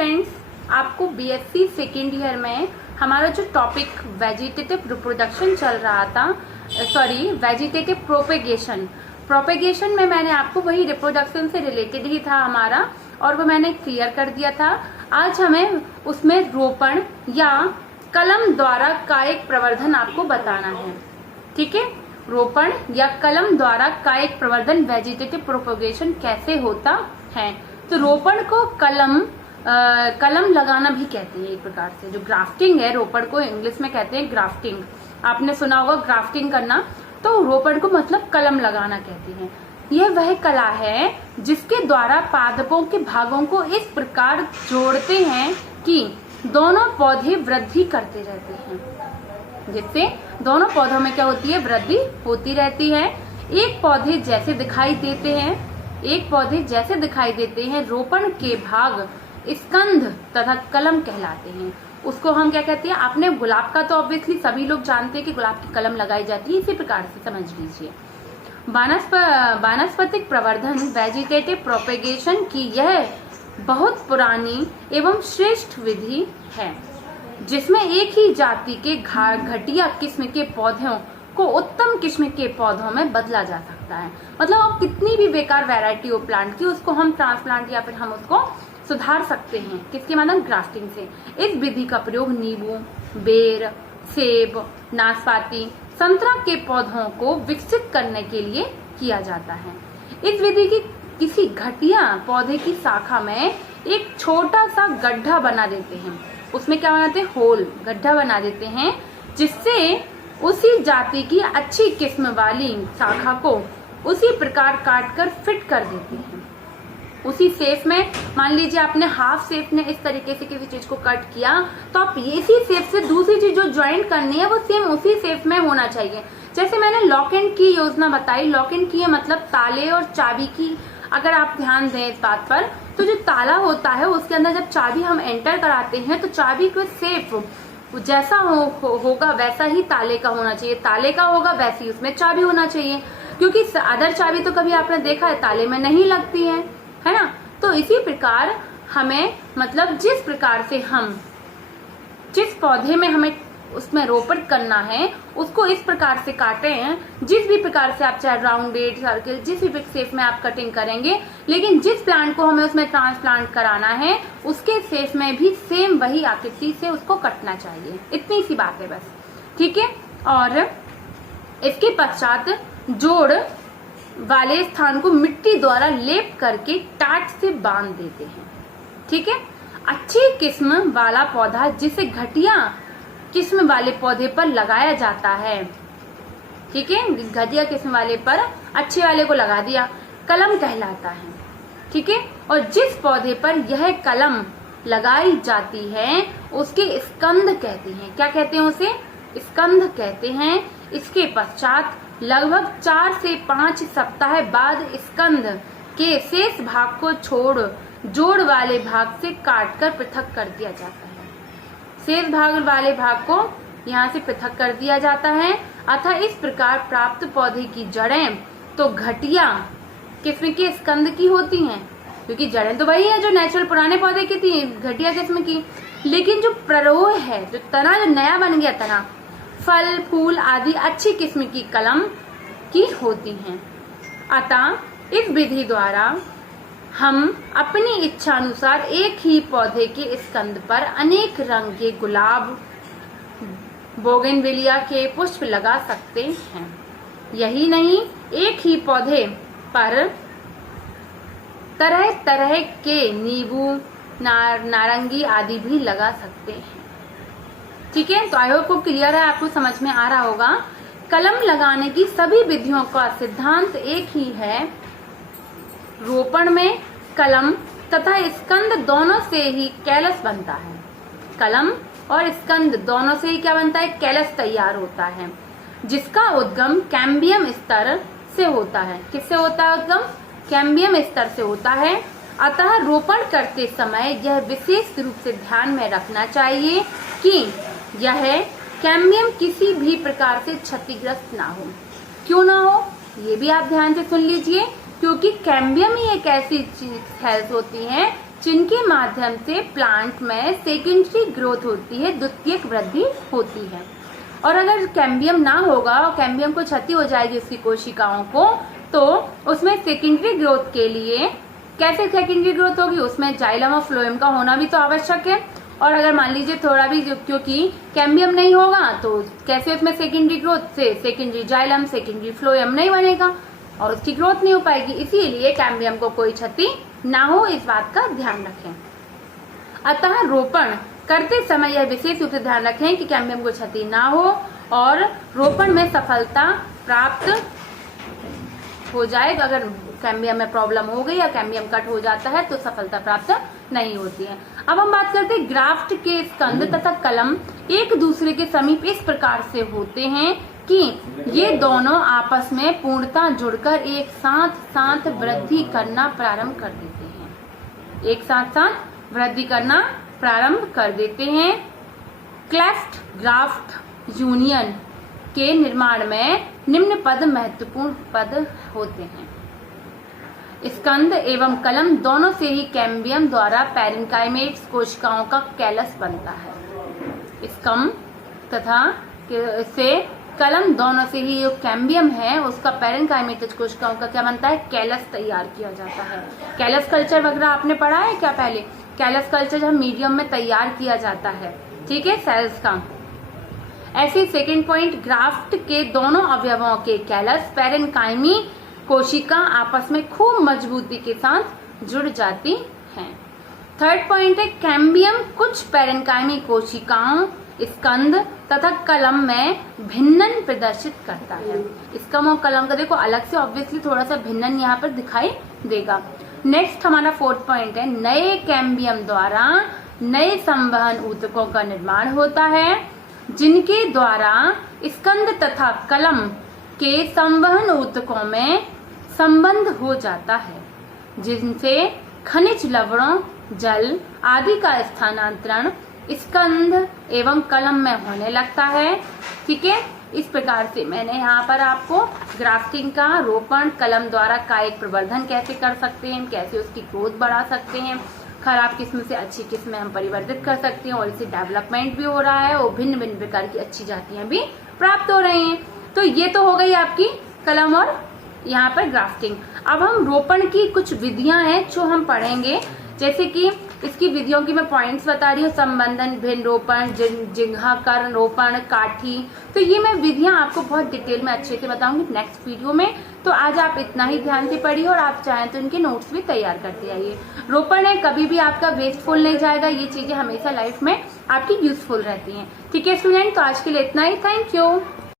Students, आपको BSc second year में हमारा जो टॉपिक वेजिटेटिव रिप्रोडक्शन चल रहा था, वेजिटेटिव प्रोपेगेशन में मैंने आपको वही रिप्रोडक्शन से रिलेटेड ही था हमारा, और वो मैंने क्लियर कर दिया था। आज हमें उसमें रोपण या कलम द्वारा कायिक प्रवर्धन आपको बताना है। ठीक है, रोपण या कलम द्वारा कायिक प्रवर्धन वेजिटेटिव प्रोपेगेशन कैसे होता है। तो रोपण को कलम लगाना भी कहते हैं एक प्रकार से। जो ग्राफ्टिंग है, रोपण को इंग्लिश में कहते हैं ग्राफ्टिंग। आपने सुना होगा ग्राफ्टिंग करना, तो रोपण को मतलब कलम लगाना कहते हैं। यह वह कला है जिसके द्वारा पादपों के भागों को इस प्रकार जोड़ते हैं कि दोनों पौधे वृद्धि करते रहते हैं, जिससे दोनों पौधों में क्या होती है, वृद्धि होती रहती है। एक पौधे जैसे दिखाई देते हैं रोपण के भाग स्कंध तथा कलम कहलाते हैं। उसको हम क्या कहते हैं, आपने गुलाब का तो ऑब्वियसली सभी लोग जानते हैं कि गुलाब की कलम लगाई जाती है, इसी प्रकार से समझ लीजिए। वानस्पतिक प्रवर्धन वेजिटेटिव प्रोपेगेशन की यह बहुत पुरानी एवं श्रेष्ठ विधि है, जिसमें एक ही जाति के घटिया किस्म के पौधों को उत्तम किस्म के पौधों में बदला जा सकता है। मतलब आप कितनी भी बेकार वैरायटी हो प्लांट की, उसको हम ट्रांसप्लांट या फिर हम उसको सुधार सकते हैं। किसके माध्यम, ग्राफ्टिंग से। इस विधि का प्रयोग नींबू, बेर, सेब, नाशपाती, संतरा के पौधों को विकसित करने के लिए किया जाता है। इस विधि की किसी घटिया पौधे की शाखा में एक छोटा सा गड्ढा बना देते हैं। उसमें क्या बनाते हैं, होल, गड्ढा बना देते हैं, जिससे उसी जाति की अच्छी किस्म वाली शाखा को उसी प्रकार काटकर फिट कर देते हैं। उसी शेप में, मान लीजिए आपने हाफ शेप में इस तरीके से किसी चीज को कट किया, तो आप इसी शेप से दूसरी चीज जो ज्वाइंट करनी है वो सेम उसी शेप में होना चाहिए। जैसे मैंने लॉक एंड की योजना बताई, लॉक एंड की मतलब ताले और चाबी की। अगर आप ध्यान दें इस बात पर, तो जो ताला होता है उसके अंदर जब चाबी हम एंटर कराते हैं तो चाबी का शेप जैसा होगा वैसा ही ताले का होना चाहिए, ताले का होगा वैसी उसमें चाबी होना चाहिए, क्योंकि अदर चाबी तो कभी आपने देखा है ताले में नहीं लगती है ना। तो इसी प्रकार हमें, मतलब जिस प्रकार से हम जिस पौधे में हमें उसमें रोपण करना है उसको इस प्रकार से काटे हैं, जिस भी प्रकार से आप चाहे राउंडेड, सर्किल, जिस भी शेप में आप कटिंग करेंगे, लेकिन जिस प्लांट को हमें उसमें ट्रांसप्लांट कराना है उसके शेप में भी सेम वही आकृति से उसको कटना चाहिए। इतनी सी बात है बस। ठीक है, और इसके पश्चात जोड़ वाले स्थान को मिट्टी द्वारा लेप करके टाट से बांध देते हैं। ठीक है, अच्छी किस्म वाला पौधा जिसे घटिया किस्म वाले पौधे पर लगाया जाता है, ठीक है, घटिया किस्म वाले पर अच्छे वाले को लगा दिया, कलम कहलाता है। ठीक है, और जिस पौधे पर यह कलम लगाई जाती है उसके स्कंद कहते हैं। क्या कहते हैं उसे, स्कंद कहते हैं। इसके पश्चात लगभग 4 से 5 सप्ताह बाद स्कंद के शेष भाग को छोड़ जोड़ वाले भाग से काटकर पृथक कर दिया जाता है। शेष भाग वाले भाग को यहाँ से पृथक कर दिया जाता है। अतः इस प्रकार प्राप्त पौधे की जड़ें तो घटिया किस्म के स्कंद की होती हैं, क्योंकि जड़ें तो वही है जो नेचुरल पुराने पौधे की थी, घटिया किस्म की, लेकिन जो प्ररोह है, जो तना, जो नया बन गया तना, फल फूल आदि अच्छी किस्म की कलम की होती हैं। अतः इस विधि द्वारा हम अपनी इच्छा अनुसार एक ही पौधे के स्कंद पर अनेक रंग के गुलाब, बोगनविलिया के पुष्प लगा सकते हैं। यही नहीं, एक ही पौधे पर तरह तरह के नींबू, नारंगी आदि भी लगा सकते हैं। ठीक है, तो आई होप को क्लियर है, आपको समझ में आ रहा होगा। कलम लगाने की सभी विधियों का सिद्धांत एक ही है। रोपण में कलम तथा स्कंद दोनों से ही कैलस बनता है। कलम और स्कंद दोनों से ही क्या बनता है, कैलस तैयार होता है, जिसका उद्गम कैम्बियम स्तर से होता है। किससे होता है उद्गम, कैम्बियम स्तर से होता है। अतः रोपण करते समय यह विशेष रूप से ध्यान में रखना चाहिए कि यह कैम्बियम किसी भी प्रकार से क्षतिग्रस्त ना हो। क्यों ना हो, ये भी आप ध्यान से सुन लीजिए, क्योंकि कैम्बियम ही एक ऐसी चीज सेल्स होती हैं जिनके माध्यम से प्लांट में सेकेंडरी ग्रोथ होती है, द्वितीयक वृद्धि होती है। और अगर कैम्बियम ना होगा और कैम्बियम को क्षति हो जाएगी उसकी कोशिकाओं को, तो उसमें सेकेंडरी ग्रोथ के लिए कैसे सेकेंडरी ग्रोथ होगी, उसमें जाइलम और फ्लोएम का होना भी तो आवश्यक है। और अगर मान लीजिए थोड़ा भी क्योंकि कैम्बियम नहीं होगा तो कैसे उसमें सेकेंडरी ग्रोथ से सेकेंडरी जाइलम सेकेंडरी फ्लोएम नहीं बनेगा और उसकी ग्रोथ नहीं हो पाएगी। इसीलिए कैम्बियम को कोई क्षति ना हो, इस बात का ध्यान रखें। अतः रोपण करते समय यह विशेष रूप से ध्यान रखें कि कैम्बियम को क्षति ना हो और रोपण में सफलता प्राप्त हो जाए। अगर कैम्बियम में प्रॉब्लम हो गई या कैम्बियम कट हो जाता है तो सफलता प्राप्त नहीं होती है। अब हम बात करते हैं ग्राफ्ट के स्कंद तथा कलम एक दूसरे के समीप इस प्रकार से होते हैं कि ये दोनों आपस में पूर्णतः जुड़कर एक साथ साथ वृद्धि करना प्रारंभ कर देते हैं। एक साथ साथ वृद्धि करना प्रारंभ कर देते हैं। क्लेफ्ट ग्राफ्ट यूनियन के निर्माण में निम्न पद महत्वपूर्ण पद होते हैं। स्कंद एवं कलम दोनों से ही कैम्बियम द्वारा पैरेन्काइमेट्स कोशिकाओं का कैलस बनता है। स्कंद तथा से कलम दोनों से ही जो कैम्बियम है उसका पैरेन्काइमेट्स कोशिकाओं का क्या बनता है, कैलस तैयार किया जाता है। कैलस कल्चर वगैरह आपने पढ़ा है क्या पहले? कैलस कल्चर जब मीडियम में तैयार किया जाता है, ठीक है, सेल्स का। ऐसे सेकेंड पॉइंट, ग्राफ्ट के दोनों अवयवों के कैलस पैरेन्काइमी कोशिका आपस में खूब मजबूती के साथ जुड़ जाती हैं। थर्ड पॉइंट है, कैम्बियम कुछ पैरेन्काइमी कोशिकाओं स्कंद तथा कलम में भिन्नन प्रदर्शित करता है। स्कंद और कलम का देखो अलग से ऑब्वियसली थोड़ा सा भिन्नन यहाँ पर दिखाई देगा। नेक्स्ट हमारा फोर्थ पॉइंट है, नए कैम्बियम द्वारा नए संवहन ऊतकों का निर्माण होता है जिनके द्वारा स्कंद तथा कलम के संवहन ऊतकों में संबंध हो जाता है, जिनसे खनिज लवणों, जल आदि का स्थानांतरण स्कंद एवं कलम में होने लगता है। ठीक है, इस प्रकार से मैंने यहाँ पर आपको ग्राफ्टिंग का रोपण कलम द्वारा कायिक प्रवर्धन कैसे कर सकते हैं, कैसे उसकी ग्रोथ बढ़ा सकते हैं, खराब किस्म से अच्छी किस्म में हम परिवर्तित कर सकते हैं और इसे डेवलपमेंट भी हो रहा है और भिन्न भिन्न प्रकार की अच्छी जातियां भी प्राप्त हो रही हैं। तो ये तो हो गई आपकी कलम और यहाँ पर ग्राफ्टिंग। अब हम रोपण की कुछ विधियां हैं जो हम पढ़ेंगे, जैसे कि इसकी विधियों की मैं पॉइंट्स बता रही हूँ, संबंधन, भिन्न रोपण, जिंघाकरण रोपण, काठी। तो ये मैं विधियां आपको बहुत डिटेल में अच्छे से बताऊंगी नेक्स्ट वीडियो में। तो आज आप इतना ही ध्यान से पढ़िए और आप चाहें तो इनके नोट्स भी तैयार करते आइए। रोपण है कभी भी आपका वेस्टफुल नहीं जाएगा, ये चीजें हमेशा लाइफ में आपकी यूजफुल रहती हैं। ठीक है स्टूडेंट, तो आज के लिए इतना ही। Thank you.